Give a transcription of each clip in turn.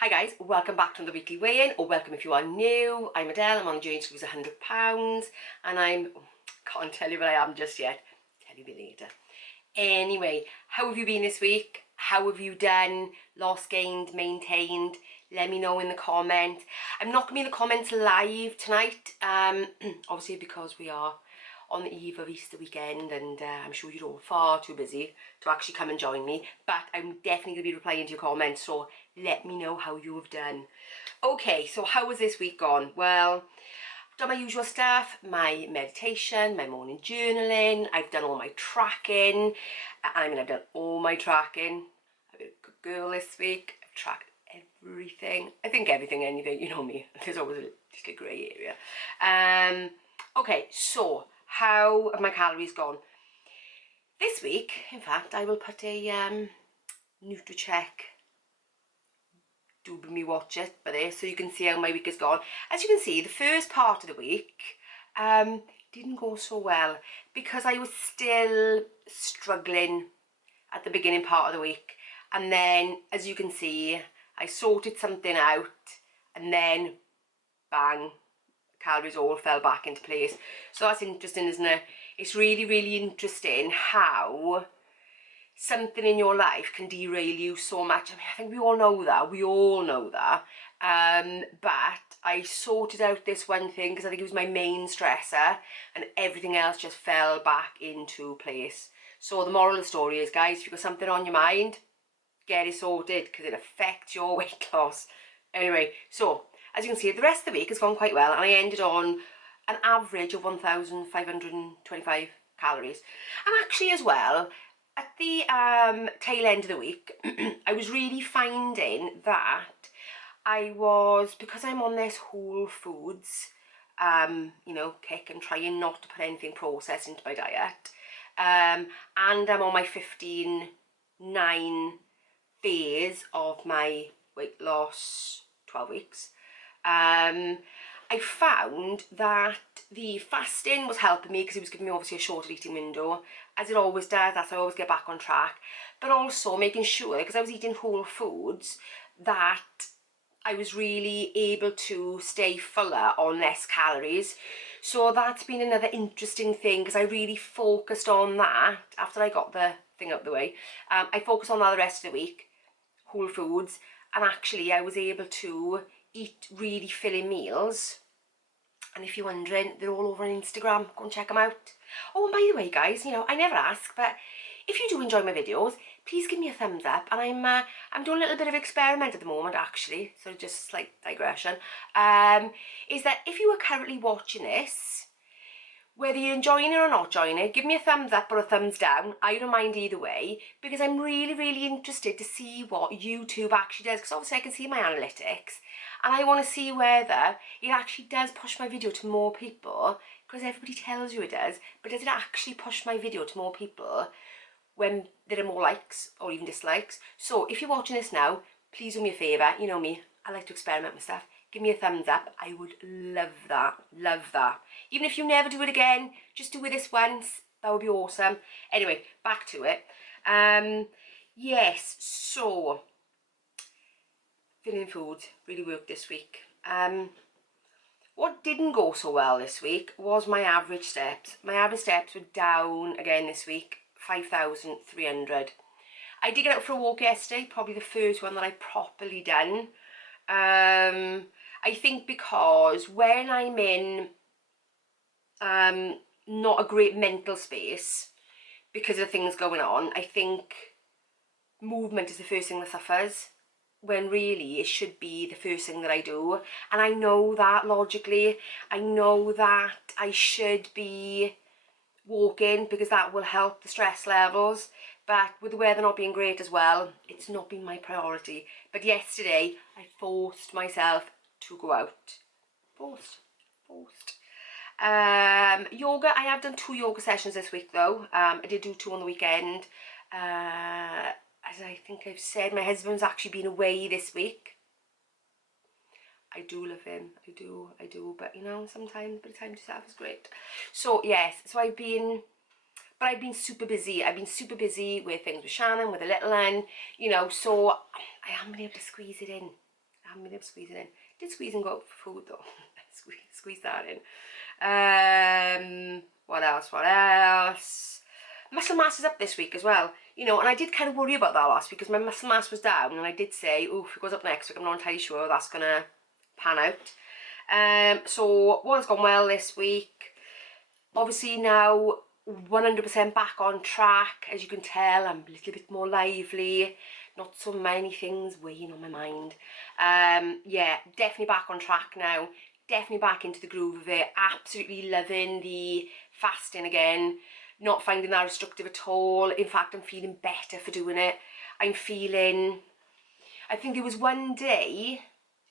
Hi guys, welcome back to the weekly weigh-in, or welcome if you are new. I'm Adele, I'm on a journey to lose £100 and can't tell you what I am just yet, tell you a bit later. Anyway, how have you been this week? How have you done? Lost, gained, maintained? Let me know in the comments. I'm not going to be in the comments live tonight, obviously because we are on the eve of Easter weekend and I'm sure you're all far too busy to actually come and join me, but I'm definitely going to be replying to your comments, so let me know how you have done. Okay, so how has this week gone? Well, I've done my usual stuff, my meditation, my morning journaling, I've done all my tracking. I've done all my tracking. I've been a good girl this week. I've tracked everything. I think everything, anything, you know me. There's always just a grey area. Okay, so how have my calories gone? This week, in fact, I will put a NutriCheck, do me watch it, but there, so you can see how my week has gone. As you can see, the first part of the week didn't go so well because I was still struggling at the beginning part of the week, and then as you can see, I sorted something out, and then bang, calories all fell back into place. So that's interesting, isn't it? It's really, really interesting how something in your life can derail you so much. I mean, I think we all know that, but I sorted out this one thing because I think it was my main stressor, and everything else just fell back into place. So the moral of the story is, guys, if you've got something on your mind, get it sorted because it affects your weight loss. Anyway, so as you can see, the rest of the week has gone quite well, and I ended on an average of 1,525 calories. And actually as well, at the tail end of the week, I was really finding that because I'm on this whole foods, kick and trying not to put anything processed into my diet, and I'm on my 15-9 phase of my weight loss 12 weeks, I found that the fasting was helping me because it was giving me obviously a shorter eating window, as it always does. That's how I always get back on track. But also making sure, because I was eating whole foods, that I was really able to stay fuller on less calories. So that's been another interesting thing, because I really focused on that after I got the thing out of the way. I focused on that the rest of the week, whole foods, and actually I was able to eat really filling meals. And if you're wondering, they're all over on Instagram. Go and check them out. Oh, and by the way, guys, I never ask, but if you do enjoy my videos, please give me a thumbs up. And I'm doing a little bit of experiment at the moment, actually, so just a slight digression, is that if you are currently watching this, whether you're enjoying it or not enjoying it, give me a thumbs up or a thumbs down. I don't mind either way, because I'm really, really interested to see what YouTube actually does, because obviously I can see my analytics, and I want to see whether it actually does push my video to more people, because everybody tells you it does, but does it actually push my video to more people when there are more likes or even dislikes? So if you're watching this now, please do me a favour. You know me, I like to experiment with stuff. Give me a thumbs up. I would love that. Love that. Even if you never do it again, just do it this once. That would be awesome. Anyway, back to it. Yes, so filling food really worked this week. What didn't go so well this week was my average steps. My average steps were down again this week, 5,300. I did get out for a walk yesterday, probably the first one that I properly done. I think because when I'm in not a great mental space because of things going on, I think movement is the first thing that suffers, when really it should be the first thing that I do. And I know that logically, I know that I should be walking because that will help the stress levels, but with the weather not being great as well, it's not been my priority. But yesterday I forced myself to go out. Forced. Yoga, I have done 2 yoga sessions this week though. I did do 2 on the weekend. As I think I've said, my husband's actually been away this week. I do love him, I do, but sometimes a bit of time to yourself is great. So yes, so I've been super busy. I've been super busy with things with Shannon, with the little one, so I haven't been able to squeeze it in. I haven't been able to squeeze it in. Did squeeze and go out for food though. Squeeze that in. What else? What else? Muscle mass is up this week as well. You know, and I did kind of worry about that last week because my muscle mass was down, and I did say, oh, if it goes up next week, I'm not entirely sure that's going to pan out. So one's gone well this week. Obviously now 100% back on track. As you can tell, I'm a little bit more lively. Not so many things weighing on my mind. Yeah, definitely back on track now. Definitely back into the groove of it. Absolutely loving the fasting again. Not finding that restrictive at all. In fact, I'm feeling better for doing it. I'm feeling... I think there was one day,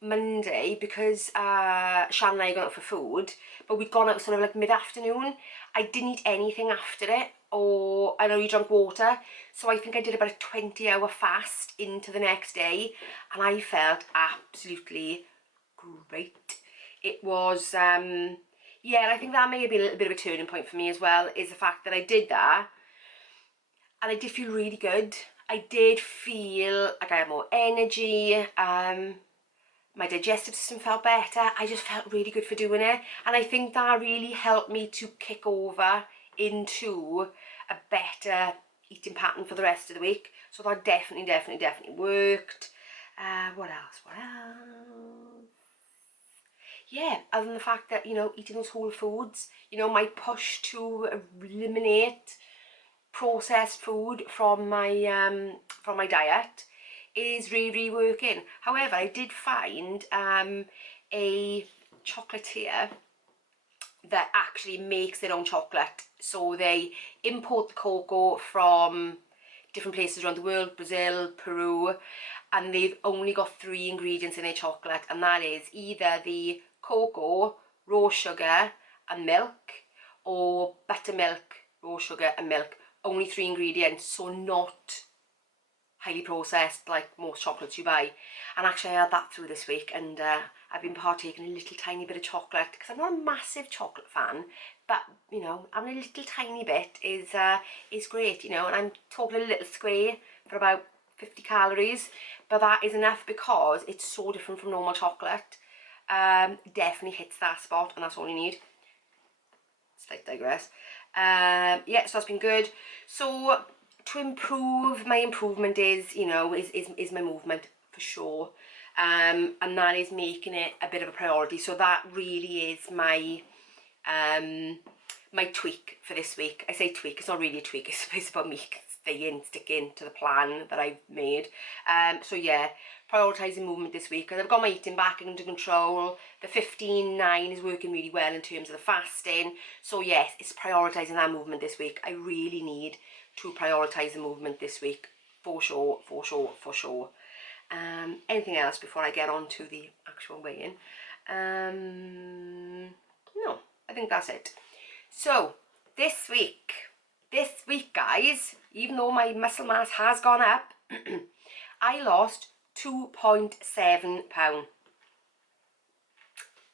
Monday, because Shan and I got out for food, but we'd gone out sort of like mid-afternoon. I didn't eat anything after it, or I know you drank water, so I think I did about a 20-hour fast into the next day, and I felt absolutely great. It was, yeah, and I think that may have been a little bit of a turning point for me as well, is the fact that I did that, and I did feel really good. I did feel like I had more energy, my digestive system felt better. I just felt really good for doing it, and I think that really helped me to kick over into a better eating pattern for the rest of the week. So that definitely worked. What else? Yeah, other than the fact that, you know, eating those whole foods, you know, my push to eliminate processed food from my diet is really working. However, I did find a chocolatier that actually makes their own chocolate. So they import the cocoa from different places around the world, Brazil, Peru, and they've only got 3 ingredients in their chocolate, and that is either the cocoa, raw sugar and milk, or buttermilk, raw sugar and milk. Only 3 ingredients, so not highly processed like most chocolates you buy. And actually I had that through this week, and I've been partaking a little tiny bit of chocolate because I'm not a massive chocolate fan, but you know, having a little tiny bit is great, you know. And I'm talking a little square for about 50 calories, but that is enough because it's so different from normal chocolate. Definitely hits that spot, and that's all you need. Slight digress. Yeah, so that's been good. So to improve, my improvement is, you know, is my movement for sure, and that is making it a bit of a priority. So that really is my my tweak for this week. I say tweak, it's not really a tweak, it's about me sticking to the plan that I've made. So yeah, prioritising movement this week, because I've got my eating back under control. The 15-9 is working really well in terms of the fasting. So yes, it's prioritising that movement this week. I really need to prioritise the movement this week, for sure. Anything else before I get on to the actual weigh-in? No, I think that's it. So this week guys, even though my muscle mass has gone up, I lost 2.7 pounds.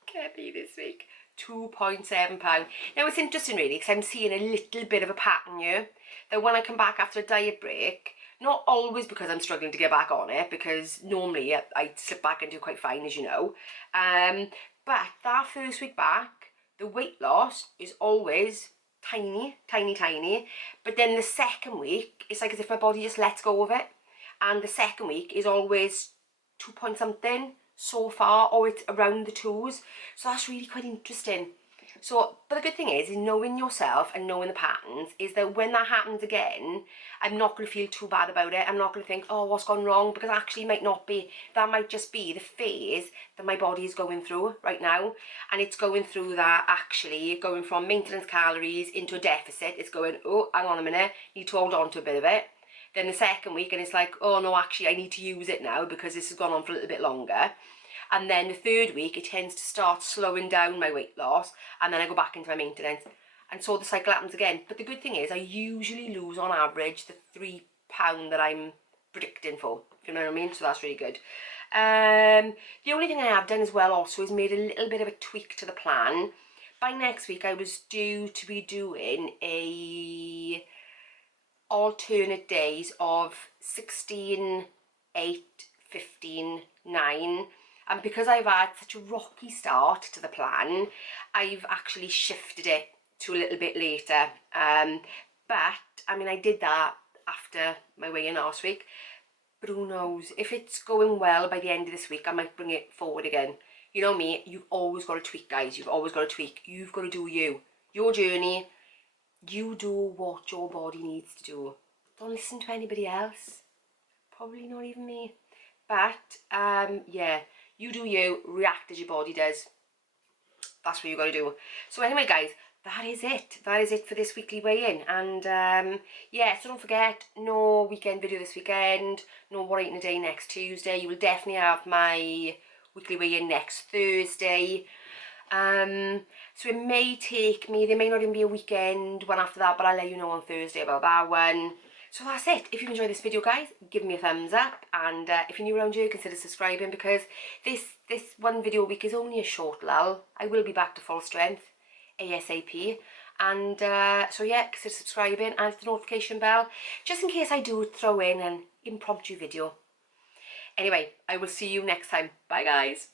Can't be this week. 2.7 pounds. Now it's interesting really, because I'm seeing a little bit of a pattern here, that when I come back after a diet break, not always because I'm struggling to get back on it, because normally I slip back and do quite fine, as you know, but that first week back, the weight loss is always tiny, but then the second week, it's like as if my body just lets go of it, and the second week is always 2 point something so far, or it's around the 2s, so that's really quite interesting. So, but the good thing is knowing yourself and knowing the patterns is that when that happens again, I'm not going to feel too bad about it. I'm not going to think, oh, what's gone wrong? Because actually it might not be. That might just be the phase that my body is going through right now. And it's going through that, actually, going from maintenance calories into a deficit. It's going, oh, hang on a minute, need to hold on to a bit of it. Then the second week, and it's like, oh no, actually I need to use it now because this has gone on for a little bit longer. And then the third week, it tends to start slowing down my weight loss, and then I go back into my maintenance. And so the cycle happens again. But the good thing is I usually lose on average the 3 pound that I'm predicting for, if you know what I mean. So that's really good. The only thing I have done as well also is made a little bit of a tweak to the plan. By next week, I was due to be doing a alternate days of 16, 8, 15, 9. And because I've had such a rocky start to the plan, I've actually shifted it to a little bit later. But, I mean, I did that after my weigh-in last week. But who knows, if it's going well by the end of this week, I might bring it forward again. You know me, you've always got to tweak, guys. You've always got to tweak. You've got to do you. Your journey. You do what your body needs to do. Don't listen to anybody else. Probably not even me. But, yeah, you do you. React as your body does. That's what you got to do. So anyway, guys, that is it. That is it for this weekly weigh-in. And yeah, so don't forget, no weekend video this weekend, no What I Eat in a Day next Tuesday. You will definitely have my weekly weigh-in next Thursday. So it may take me, there may not even be a weekend one after that, but I'll let you know on Thursday about that one. So that's it. If you enjoyed this video, guys, give me a thumbs up, and if you're new around here, consider subscribing, because this one video a week is only a short lull. I will be back to full strength ASAP, and so yeah, consider subscribing and hit the notification bell just in case I do throw in an impromptu video. Anyway, I will see you next time. Bye, guys.